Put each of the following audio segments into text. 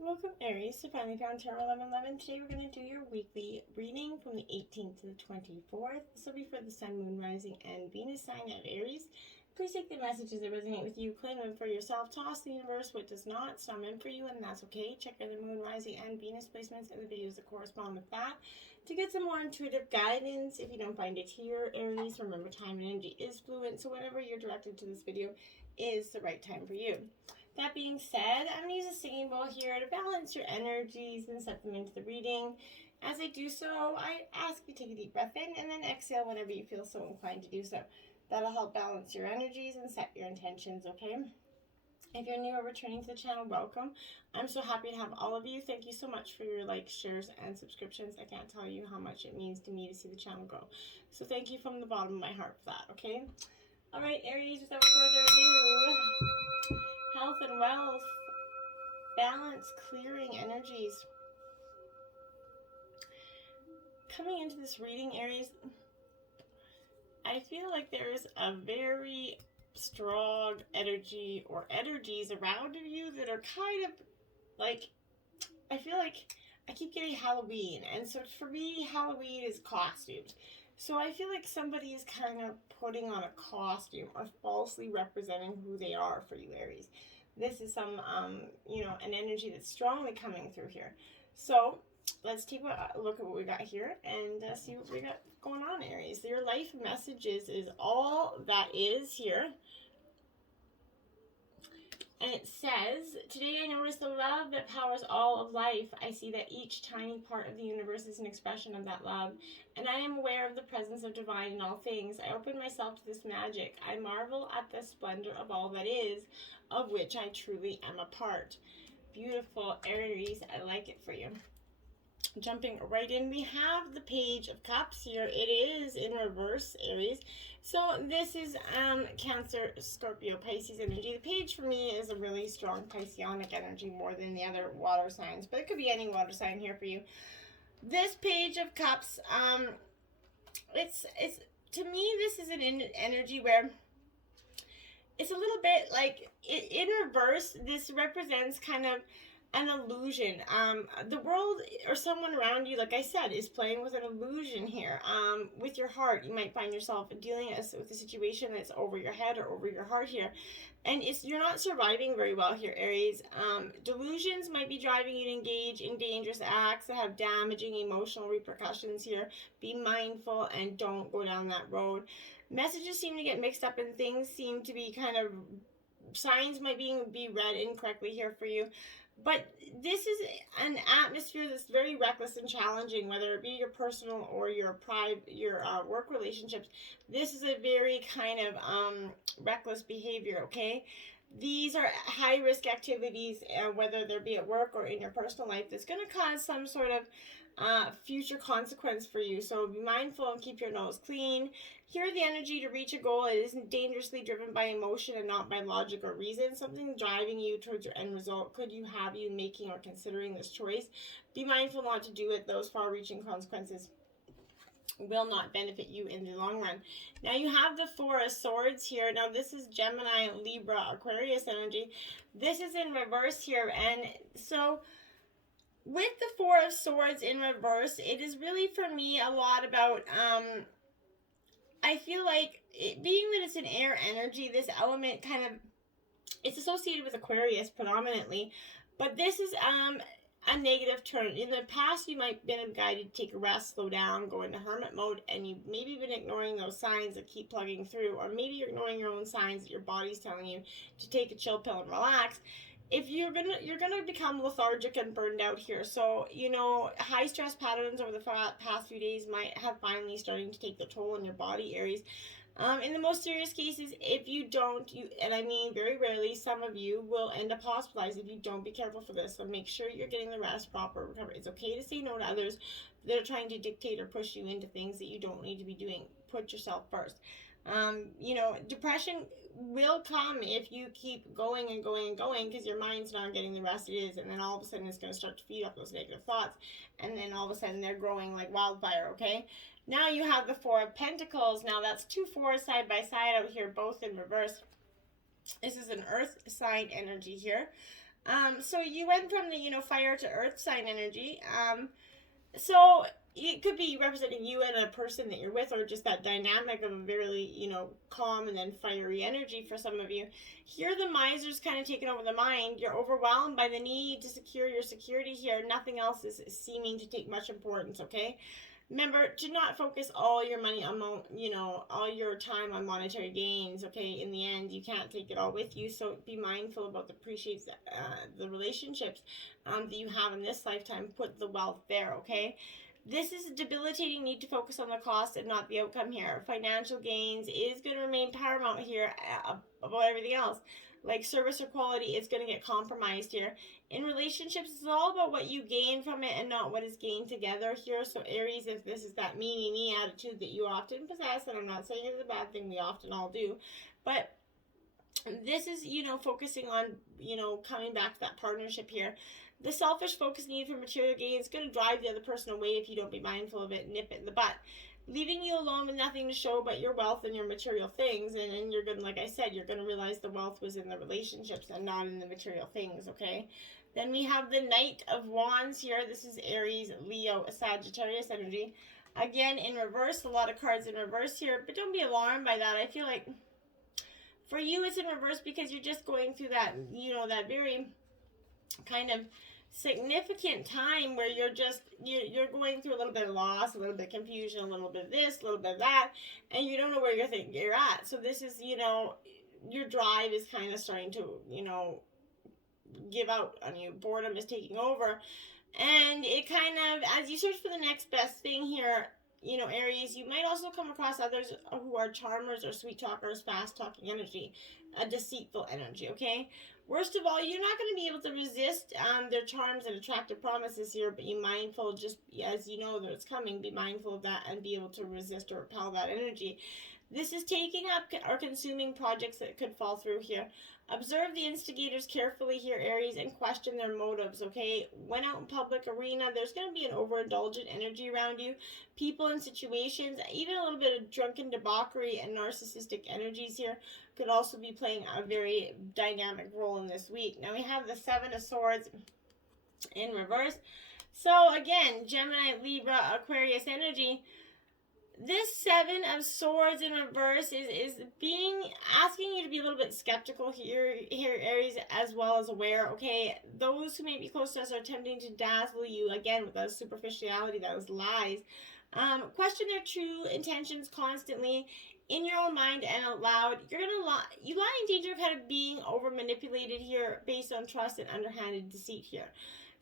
Welcome Aries to Finally Found Tarot 1111. Today we're going to do your weekly reading from the 18th to the 24th. This will be for the Sun, Moon, Rising, and Venus sign of Aries. Please take the messages that resonate with you, claim them for yourself, toss the universe what does not, some in for you, and that's okay. Check out the Moon, Rising, and Venus placements in the videos that correspond with that to get some more intuitive guidance. If you don't find it here, Aries, remember time and energy is fluent, so whenever you're directed to this video is the right time for you. That being said, I'm going to use a singing bowl here to balance your energies and set them into the reading. As I do so, I ask you to take a deep breath in and then exhale whenever you feel so inclined to do so. That'll help balance your energies and set your intentions, okay? If you're new or returning to the channel, welcome. I'm so happy to have all of you. Thank you so much for your likes, shares, and subscriptions. I can't tell you how much it means to me to see the channel grow. So thank you from the bottom of my heart for that, okay? All right, Aries, without further ado, health and wealth, balance, clearing energies. Coming into this reading, Aries, I feel like there is a very strong energy or energies around you that are kind of like, I feel like I keep getting Halloween. And so for me, Halloween is costumes. So I feel like somebody is kind of putting on a costume or falsely representing who they are for you, Aries. This is some, an energy that's strongly coming through here. So let's take a look at what we got here and see what we got going on, Aries. Your life messages is all that is here. And it says, today I notice the love that powers all of life. I see that each tiny part of the universe is an expression of that love. And I am aware of the presence of divine in all things. I open myself to this magic. I marvel at the splendor of all that is, of which I truly am a part. Beautiful, Aries. I like it for you. Jumping right in, we have the Page of Cups here. It is in reverse, Aries. So this is Cancer, Scorpio, Pisces energy. The page for me is a really strong Pisceanic energy more than the other water signs, but it could be any water sign here for you. This Page of Cups, it's to me, this is an energy where it's a little bit like in reverse. This represents kind of an illusion. The world or someone around you, like I said, is playing with an illusion here. With your heart, you might find yourself dealing with a situation that's over your head or over your heart here. And you're not surviving very well here, Aries. Delusions might be driving you to engage in dangerous acts that have damaging emotional repercussions here. Be mindful and don't go down that road. Messages seem to get mixed up and things seem to be kind of, signs might be read incorrectly here for you. But this is an atmosphere that's very reckless and challenging, whether it be your personal or your work relationships. This is a very kind of reckless behavior, okay? These are high-risk activities, whether they be at work or in your personal life, that's going to cause some sort of future consequence for you. So be mindful and keep your nose clean. Here, the energy to reach a goal, it isn't dangerously driven by emotion and not by logic or reason. Something driving you towards your end result. Could you have you making or considering this choice? Be mindful not to do it. Those far-reaching consequences will not benefit you in the long run. Now you have the Four of Swords here. Now this is Gemini, Libra, Aquarius energy. This is in reverse here, and so with the Four of Swords in reverse, it is really for me a lot about I feel like being that it's an air energy, this element kind of, it's associated with Aquarius predominantly, but this is a negative turn. In the past, you might have been guided to take a rest, slow down, go into hermit mode, and you've maybe been ignoring those signs that keep plugging through, or maybe you're ignoring your own signs that your body's telling you to take a chill pill and relax. If you're gonna become lethargic and burned out here. So, high stress patterns over the past few days might have finally starting to take the toll on your body, Aries. In the most serious cases, if you don't, and I mean very rarely, some of you will end up hospitalized if you don't be careful for this. So make sure you're getting the rest, proper recovery. It's okay to say no to others that are trying to dictate or push you into things that you don't need to be doing. Put yourself first. Depression will come if you keep going and going and going because your mind's not getting the rest it is, and then all of a sudden it's going to start to feed off those negative thoughts, and then all of a sudden they're growing like wildfire, okay? Now you have the Four of Pentacles. Now that's two fours side by side out here, both in reverse. This is an earth sign energy here. So you went from the, fire to earth sign energy. So it could be representing you and a person that you're with, or just that dynamic of a very, calm and then fiery energy for some of you. Here, the miser's kind of taken over the mind. You're overwhelmed by the need to secure your security here. Nothing else is seeming to take much importance, okay? Remember, do not focus all your money on, all your time on monetary gains, okay? In the end, you can't take it all with you, so be mindful about the relationships that you have in this lifetime. Put the wealth there, okay? This is a debilitating need to focus on the cost and not the outcome here. Financial gains is going to remain paramount here above everything else. Like service or quality is going to get compromised here. In relationships, it's all about what you gain from it and not what is gained together here. So Aries, if this is that me attitude that you often possess, and I'm not saying it's a bad thing, we often all do, but this is, focusing on, coming back to that partnership here. The selfish focus need for material gain is going to drive the other person away if you don't be mindful of it, nip it in the butt. Leaving you alone with nothing to show but your wealth and your material things, and then you're going to, like I said, you're going to realize the wealth was in the relationships and not in the material things, okay? Then we have the Knight of Wands here. This is Aries, Leo, Sagittarius energy. Again, in reverse, a lot of cards in reverse here, but don't be alarmed by that. I feel like for you it's in reverse because you're just going through that, that very kind of significant time where you're going through a little bit of loss, a little bit of confusion, a little bit of this, a little bit of that, and you don't know where you're at. So this is, your drive is kind of starting to, give out on you. Boredom is taking over, and it kind of, as you search for the next best thing here, Aries, you might also come across others who are charmers or sweet talkers, fast talking energy, a deceitful energy, okay? Worst of all, you're not going to be able to resist their charms and attractive promises here, but be mindful, just as you know that it's coming, be mindful of that and be able to resist or repel that energy. This is taking up or consuming projects that could fall through here. Observe the instigators carefully here, Aries, and question their motives, okay? When out in public arena, there's going to be an overindulgent energy around you. People and situations, even a little bit of drunken debauchery and narcissistic energies here could also be playing a very dynamic role in this week. Now we have the Seven of Swords in reverse. So again, Gemini, Libra, Aquarius energy. This Seven of Swords in reverse is asking you to be a little bit skeptical here, Aries, as well as aware, okay? Those who may be close to us are attempting to dazzle you, again, with those superficiality, those lies. Question their true intentions constantly in your own mind and out loud. You lie in danger of kind of being over manipulated here based on trust and underhanded deceit here.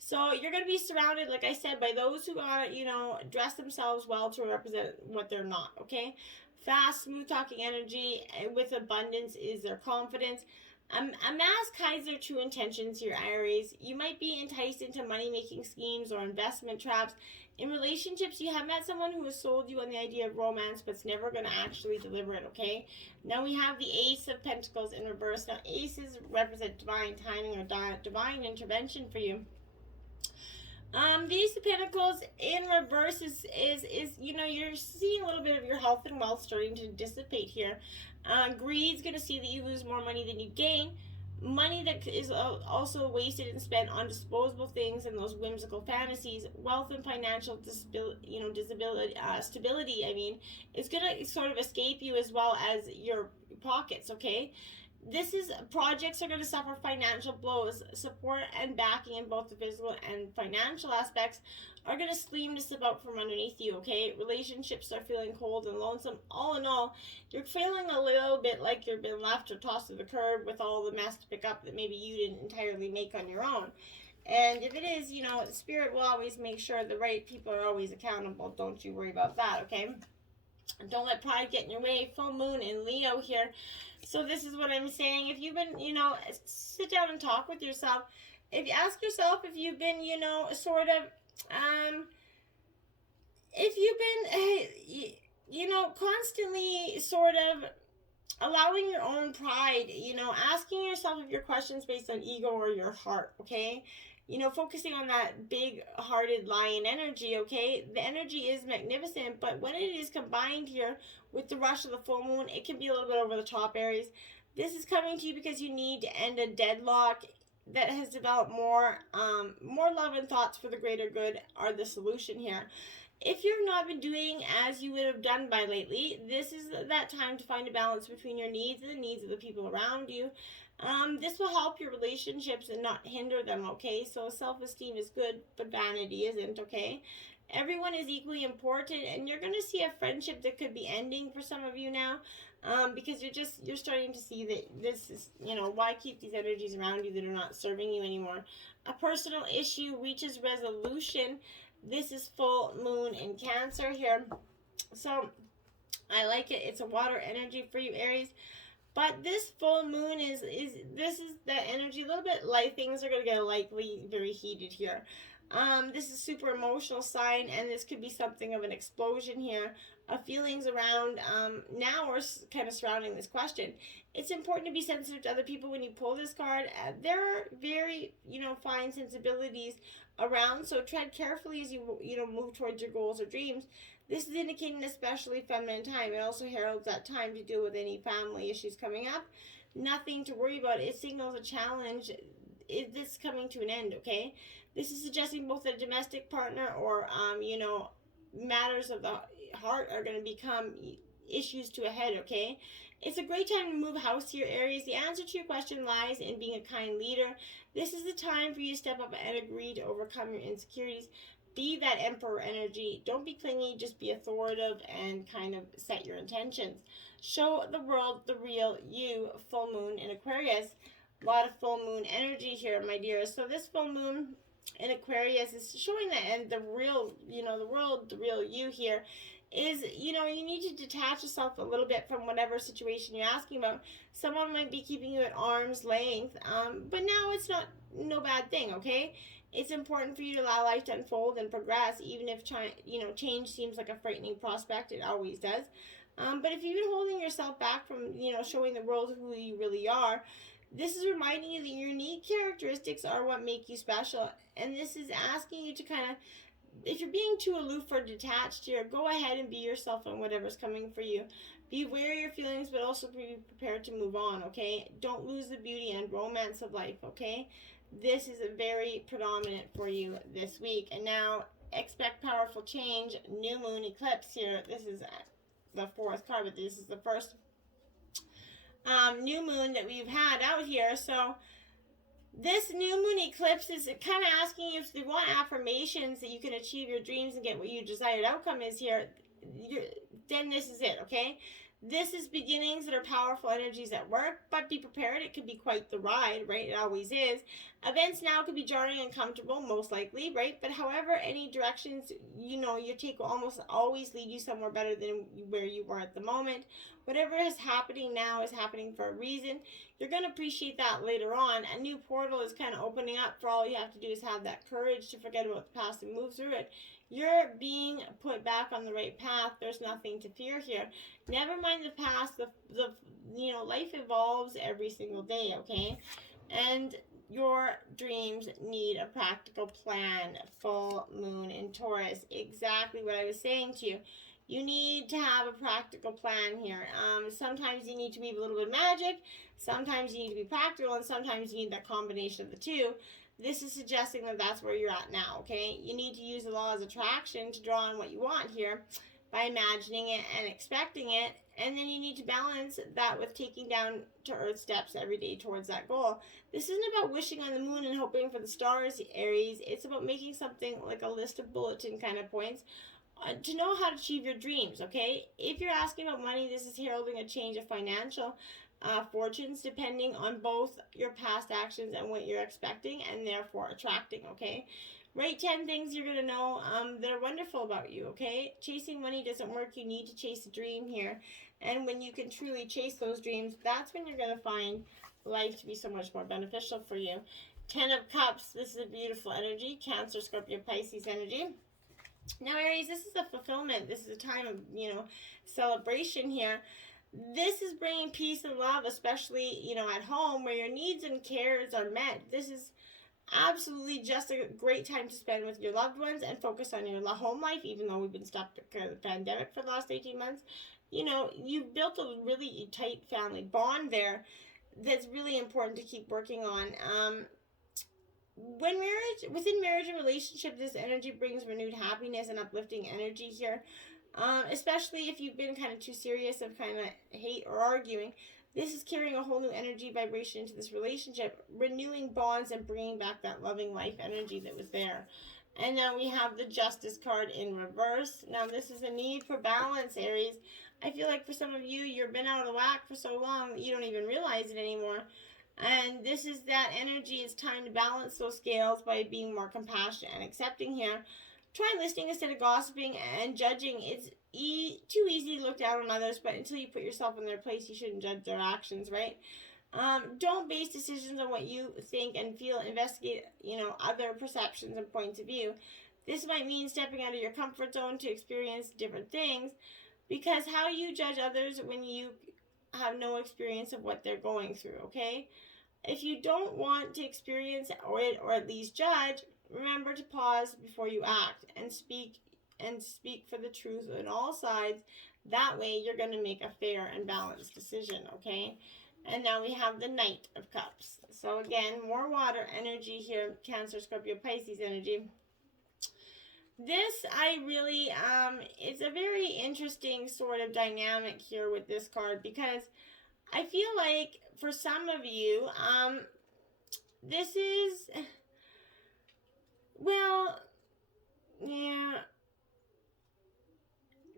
So you're going to be surrounded, like I said, by those who dress themselves well to represent what they're not, okay? Fast, smooth-talking energy with abundance is their confidence. A mask hides their true intentions here, Aries. You might be enticed into money-making schemes or investment traps. In relationships, you have met someone who has sold you on the idea of romance, but it's never going to actually deliver it, okay? Now we have the Ace of Pentacles in reverse. Now, aces represent divine timing or divine intervention for you. The Ace of Pentacles in reverse is you're seeing a little bit of your health and wealth starting to dissipate here. Greed's going to see that you lose more money than you gain. Money that is also wasted and spent on disposable things and those whimsical fantasies. Wealth and financial stability, it's going to sort of escape you as well as your pockets, okay? Projects are going to suffer financial blows. Support and backing in both the physical and financial aspects are going to seem to slip out from underneath you, okay? Relationships are feeling cold and lonesome. All in all, you're feeling a little bit like you've been left or tossed to the curb with all the mess to pick up that maybe you didn't entirely make on your own. And if it is, Spirit will always make sure the right people are always accountable. Don't you worry about that, okay? Don't let pride get in your way. Full moon in Leo here. So this is what I'm saying. If you've been, sit down and talk with yourself. If you ask yourself if you've been, if you've been, constantly sort of allowing your own pride, asking yourself if your questions based on ego or your heart, okay? Focusing on that big-hearted lion energy, okay? The energy is magnificent, but when it is combined here with the rush of the full moon, it can be a little bit over the top, Aries. This is coming to you because you need to end a deadlock. that has developed more love and thoughts for the greater good are the solution here. If you've not been doing as you would have done by lately, this is that time to find a balance between your needs and the needs of the people around you. This will help your relationships and not hinder them, okay? So self-esteem is good, but vanity isn't, okay? Everyone is equally important, and you're going to see a friendship that could be ending for some of you now, because you're starting to see that this is, why keep these energies around you that are not serving you anymore. A personal issue reaches resolution. This is full moon in Cancer here, so I like it. It's a water energy for you, Aries. But this full moon is the energy, a little bit light. Things are going to get likely very heated here. This is super emotional sign, and this could be something of an explosion here of feelings around now or kind of surrounding this question. It's important to be sensitive to other people when you pull this card. There are very fine sensibilities around, so tread carefully as you move towards your goals or dreams. This is indicating especially feminine time. It also heralds that time to deal with any family issues coming up. Nothing to worry about. It signals a challenge. Is this coming to an end, okay? This is suggesting both a domestic partner or, matters of the heart are going to become issues to a head, okay? It's a great time to move house here, Aries. The answer to your question lies in being a kind leader. This is the time for you to step up and agree to overcome your insecurities. Be that emperor energy. Don't be clingy, just be authoritative and kind of set your intentions. Show the world the real you. Full moon in Aquarius. A lot of full moon energy here, my dears. So this full moon in Aquarius is showing that, and the real, the world, the real you here is, you need to detach yourself a little bit from whatever situation you're asking about. Someone might be keeping you at arm's length, but now it's no bad thing, okay? It's important for you to allow life to unfold and progress, even if change seems like a frightening prospect. It always does. But if you've been holding yourself back from showing the world who you really are, this is reminding you that your unique characteristics are what make you special. And this is asking you to kind of, if you're being too aloof or detached here, go ahead and be yourself on whatever's coming for you. Be aware of your feelings, but also be prepared to move on, okay? Don't lose the beauty and romance of life, okay? This is very predominant for you this week. And now, expect powerful change. New moon eclipse here. This is the fourth card, but this is the first new moon that we've had out here. So this new moon eclipse is kind of asking you if you want affirmations that you can achieve your dreams and get what your desired outcome is here. Then this is it, okay? This is beginnings that are powerful energies at work, but be prepared. It could be quite the ride, right? It always is. Events now could be jarring and uncomfortable, most likely, right? But however, any directions, you take will almost always lead you somewhere better than where you were at the moment. Whatever is happening now is happening for a reason. You're going to appreciate that later on. A new portal is kind of opening up. For all you have to do is have that courage to forget about the past and move through it. You're being put back on the right path. There's nothing to fear here. Never mind the past. Life evolves every single day, okay? And your dreams need a practical plan. Full moon in Taurus. Exactly what I was saying to you. You need to have a practical plan here. Sometimes you need to be a little bit of magic. Sometimes you need to be practical. And sometimes you need that combination of the two. This is suggesting that that's where you're at now, okay? You need to use the law of attraction to draw on what you want here by imagining it and expecting it. And then you need to balance that with taking down to earth steps every day towards that goal. This isn't about wishing on the moon and hoping for the stars, Aries. It's about making something like a list of bulletin kind of points to know how to achieve your dreams, okay? If you're asking about money, this is heralding a change of financial fortunes depending on both your past actions and what you're expecting and therefore attracting, okay? Write 10 things you're going to know that are wonderful about you, okay? Chasing money doesn't work. You need to chase a dream here. And when you can truly chase those dreams, that's when you're going to find life to be so much more beneficial for you. 10 of Cups, this is a beautiful energy. Cancer, Scorpio, Pisces energy. Now, Aries, this is a fulfillment. This is a time of, celebration here. This is bringing peace and love, especially, at home where your needs and cares are met. This is absolutely just a great time to spend with your loved ones and focus on your home life, even though we've been stuck because of the pandemic for the last 18 months. You've built a really tight family bond there that's really important to keep working on. within marriage and relationship, this energy brings renewed happiness and uplifting energy here. Especially if you've been kind of too serious of kind of hate or arguing. This is carrying a whole new energy vibration into this relationship, renewing bonds and bringing back that loving life energy that was there. And now we have the Justice card in reverse. Now this is a need for balance, Aries. I feel like for some of you, you've been out of whack for so long that you don't even realize it anymore. And this is that energy. It's time to balance those scales by being more compassionate and accepting here. Try listening instead of gossiping and judging. It's too easy to look down on others, but until you put yourself in their place, you shouldn't judge their actions, right? Don't base decisions on what you think and feel. Investigate, other perceptions and points of view. This might mean stepping out of your comfort zone to experience different things, because how you judge others when you have no experience of what they're going through, okay? If you don't want to experience or at least judge, remember to pause before you act and speak for the truth on all sides. That way you're going to make a fair and balanced decision, okay? And now we have the Knight of Cups. So again, more water energy here, Cancer, Scorpio, Pisces energy. This, I really, it's a very interesting sort of dynamic here with this card, because I feel like for some of you, this is, well, yeah,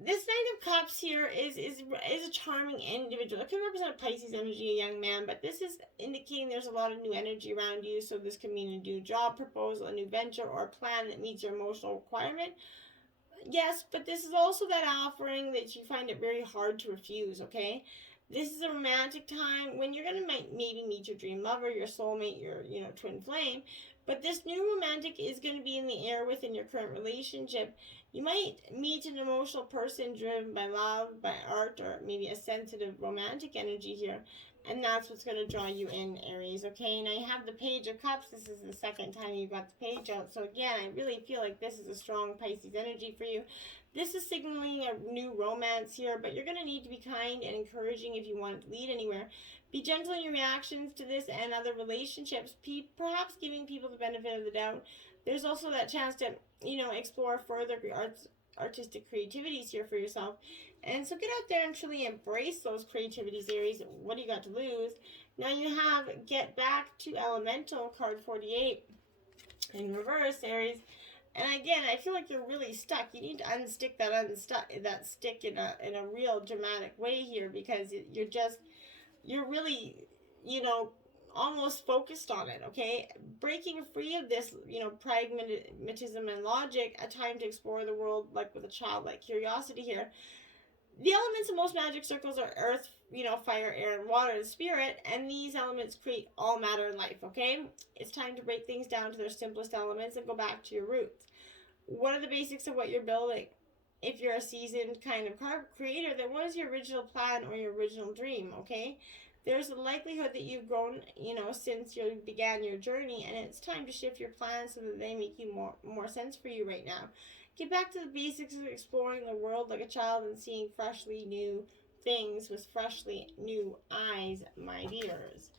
this Knight of Cups here is a charming individual. It can represent Pisces energy, a young man, but this is indicating there's a lot of new energy around you. So this can mean a new job proposal, a new venture, or a plan that meets your emotional requirement. Yes, but this is also that offering that you find it very hard to refuse, okay? This is a romantic time when you're going to maybe meet your dream lover, your soulmate, your, twin flame. But this new romantic is going to be in the air within your current relationship. You might meet an emotional person driven by love, by art, or maybe a sensitive romantic energy here. And that's what's going to draw you in, Aries, okay? Now you have the Page of Cups. This is the second time you got the page out. So again, I really feel like this is a strong Pisces energy for you. This is signaling a new romance here, but you're going to need to be kind and encouraging if you want it to lead anywhere. Be gentle in your reactions to this and other relationships, perhaps giving people the benefit of the doubt. There's also that chance to, explore further artistic creativities here for yourself. And so get out there and truly embrace those creativities, Aries. What do you got to lose? Now you have Get Back to Elemental, card 48, in reverse, Aries. And again, I feel like you're really stuck. You need to unstick that stick in a real dramatic way here, because you're really, almost focused on it, okay? Breaking free of this, pragmatism and logic, a time to explore the world like with a childlike curiosity here. The elements of most magic circles are earth, fire, air, and water, and spirit, and these elements create all matter in life, okay? It's time to break things down to their simplest elements and go back to your roots. What are the basics of what you're building? If you're a seasoned kind of creator, then what is your original plan or your original dream, okay? There's a likelihood that you've grown, since you began your journey, and it's time to shift your plans so that they make you more sense for you right now. Get back to the basics of exploring the world like a child and seeing freshly new things with freshly new eyes, my dears.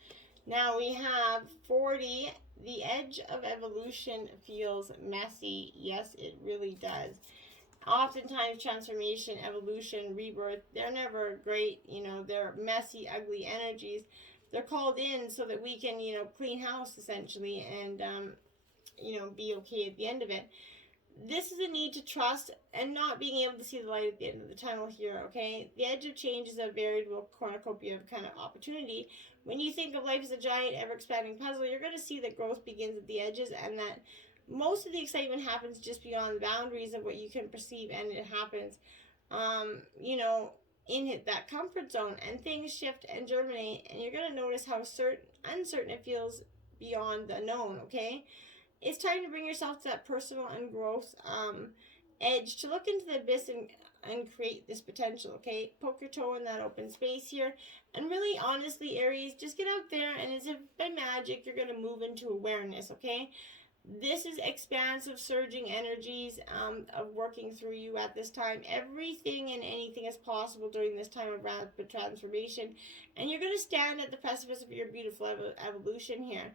Now we have 40. The edge of evolution feels messy. Yes, it really does. Oftentimes, transformation, evolution, rebirth, they're never great. They're messy, ugly energies. They're called in so that we can, clean house, essentially, and, be okay at the end of it. This is a need to trust and not being able to see the light at the end of the tunnel here, okay? The edge of change is a veritable cornucopia of kind of opportunity. When you think of life as a giant, ever-expanding puzzle, you're going to see that growth begins at the edges, and that most of the excitement happens just beyond the boundaries of what you can perceive, and it happens, in that comfort zone, and things shift and germinate, and you're going to notice how uncertain it feels beyond the known, okay? It's time to bring yourself to that personal and growth edge, to look into the abyss and create this potential, okay? Poke your toe in that open space here. And really, honestly, Aries, just get out there, and as if by magic, you're going to move into awareness, okay? This is expansive, surging energies of working through you at this time. Everything and anything is possible during this time of rapid transformation. And you're going to stand at the precipice of your beautiful evolution here.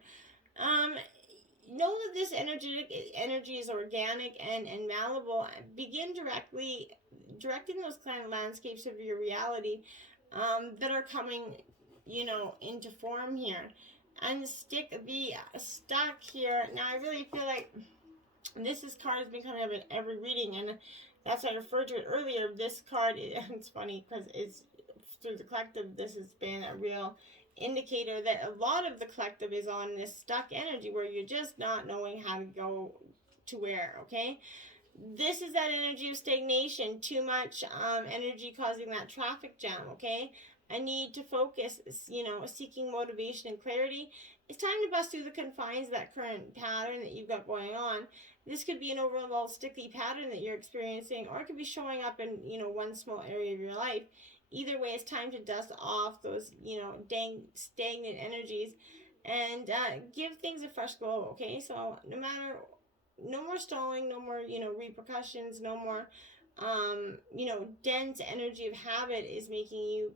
know that this energy is organic and malleable. Begin directing those kind of landscapes of your reality that are coming, into form here. And be stuck here. Now, I really feel like this card has been coming up in every reading, and that's why I referred to it earlier. This card, it's funny because it's through the collective, this has been a real indicator that a lot of the collective is on this stuck energy where you're just not knowing how to go to where, okay? This is that energy of stagnation, too much energy causing that traffic jam, okay? A need to focus, seeking motivation and clarity. It's time to bust through the confines of that current pattern that you've got going on. This could be an overall sticky pattern that you're experiencing, or it could be showing up in, one small area of your life. Either way, it's time to dust off those, stagnant energies and give things a fresh glow, okay? So no more stalling, no more, repercussions, no more, dense energy of habit is making you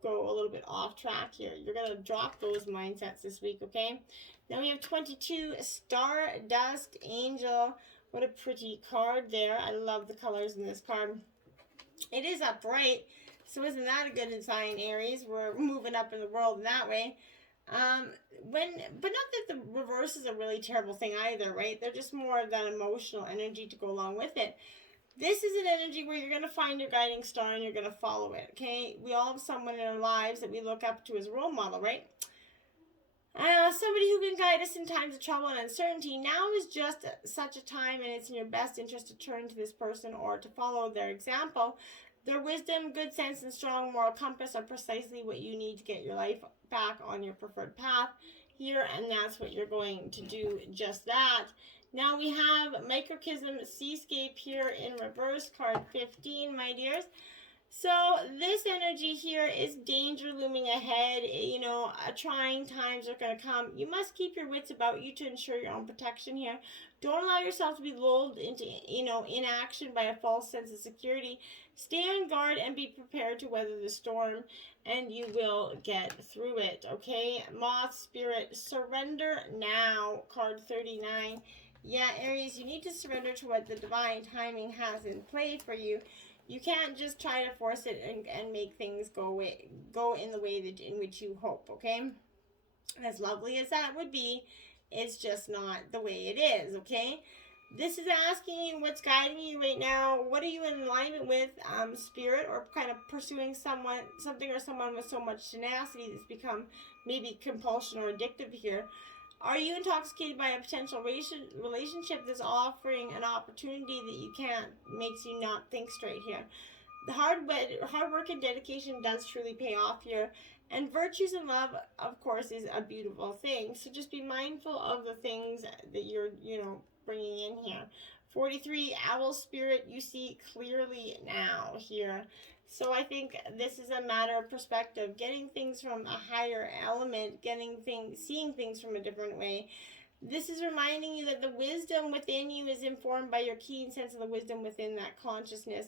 go a little bit off track here. You're going to drop those mindsets this week, okay? Now we have 22, Stardust Angel. What a pretty card there. I love the colors in this card. It is upright, so isn't that a good sign, Aries? We're moving up in the world in that way. But not that the reverse is a really terrible thing either, right? They're just more of that emotional energy to go along with it. This is an energy where you're going to find your guiding star and you're going to follow it, okay? We all have someone in our lives that we look up to as a role model, right? Somebody who can guide us in times of trouble and uncertainty. Now is just such a time, and it's in your best interest to turn to this person or to follow their example. Their wisdom, good sense, and strong moral compass are precisely what you need to get your life back on your preferred path here, and that's what you're going to do, just that. Now we have Microcosm Seascape here in reverse, card 15, my dears. So this energy here is danger looming ahead. Trying times are going to come. You must keep your wits about you to ensure your own protection here. Don't allow yourself to be lulled into, inaction by a false sense of security. Stay on guard and be prepared to weather the storm, and you will get through it, okay? Moth Spirit, surrender now, card 39. Yeah, Aries, you need to surrender to what the divine timing has in play for you. You can't just try to force it and make things go in the way in which you hope, okay? As lovely as that would be, it's just not the way it is, okay? This is asking you what's guiding you right now. What are you in alignment with, Spirit, or kind of pursuing something or someone with so much tenacity that's become maybe compulsion or addictive here? Are you intoxicated by a potential relationship that's offering an opportunity that you can't, makes you not think straight here? The hard work and dedication does truly pay off here. And virtues in love, of course, is a beautiful thing. So just be mindful of the things that you're, bringing in here. 43, Owl Spirit, you see clearly now here. So I think this is a matter of perspective, getting things from a higher element, seeing things from a different way. This is reminding you that the wisdom within you is informed by your keen sense of the wisdom within that consciousness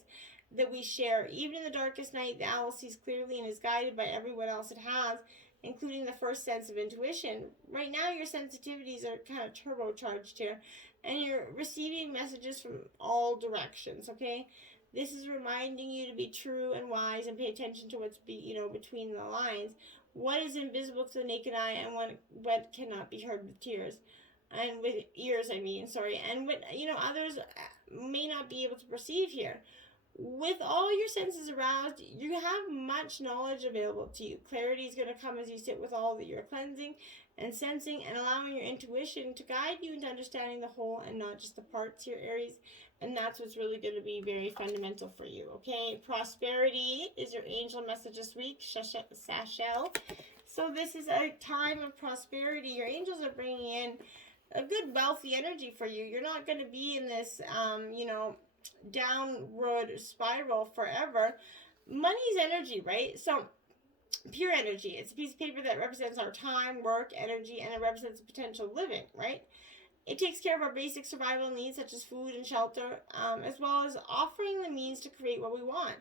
that we share. Even in the darkest night, the owl sees clearly and is guided by everyone else it has, including the first sense of intuition. Right now, your sensitivities are kind of turbocharged here, and you're receiving messages from all directions, okay? This is reminding you to be true and wise and pay attention to what's between the lines. What is invisible to the naked eye and what cannot be heard with ears, and what others may not be able to perceive here. With all your senses aroused, you have much knowledge available to you. Clarity is going to come as you sit with all that you're cleansing and sensing and allowing your intuition to guide you into understanding the whole and not just the parts here, Aries. And that's what's really going to be very fundamental for you, okay? Prosperity is your angel message this week, Sashel. So this is a time of prosperity. Your angels are bringing in a good wealthy energy for you. You're not going to be in this, downward spiral forever. Money's energy, right? So pure energy. It's a piece of paper that represents our time, work, energy, and it represents potential living, right? It takes care of our basic survival needs such as food and shelter, as well as offering the means to create what we want.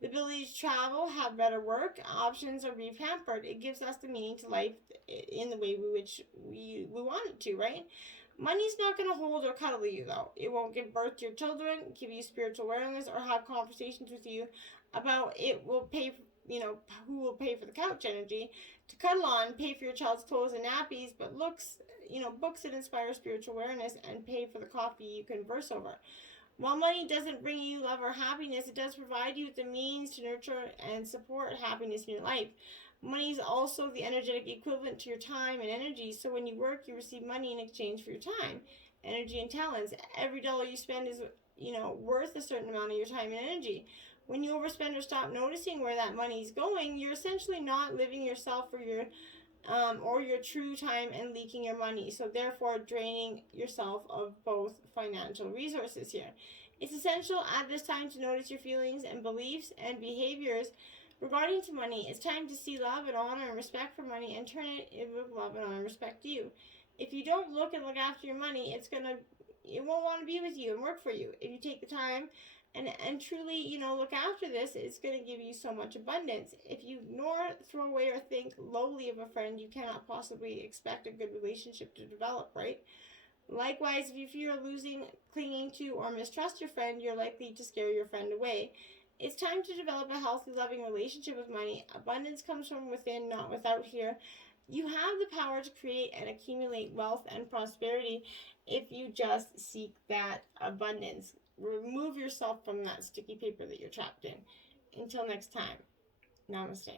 The ability to travel, have better work, options, or be pampered. It gives us the meaning to life in the way which we want it to, right? Money's not going to hold or cuddle you, though. It won't give birth to your children, give you spiritual awareness, or have conversations with you about it will pay, who will pay for the couch energy to cuddle on, pay for your child's clothes and nappies, but books that inspire spiritual awareness and pay for the coffee you converse over. While money doesn't bring you love or happiness, it does provide you with the means to nurture and support happiness in your life. Money is also the energetic equivalent to your time and energy, so when you work, you receive money in exchange for your time, energy, and talents. Every dollar you spend is, worth a certain amount of your time and energy. When you overspend or stop noticing where that money is going, you're essentially not living yourself or your true time and leaking your money. So therefore, draining yourself of both financial resources here. It's essential at this time to notice your feelings and beliefs and behaviors regarding to money. It's time to see love and honor and respect for money and turn it with love and honor and respect to you. If you don't look after your money, it won't want to be with you and work for you. If you take the time and truly, look after this, it's going to give you so much abundance. If you ignore, throw away, or think lowly of a friend, you cannot possibly expect a good relationship to develop, right? Likewise, if you fear losing, clinging to, or mistrust your friend, you're likely to scare your friend away. It's time to develop a healthy, loving relationship with money. Abundance comes from within, not without here. You have the power to create and accumulate wealth and prosperity if you just seek that abundance. Remove yourself from that sticky paper that you're trapped in. Until next time, namaste.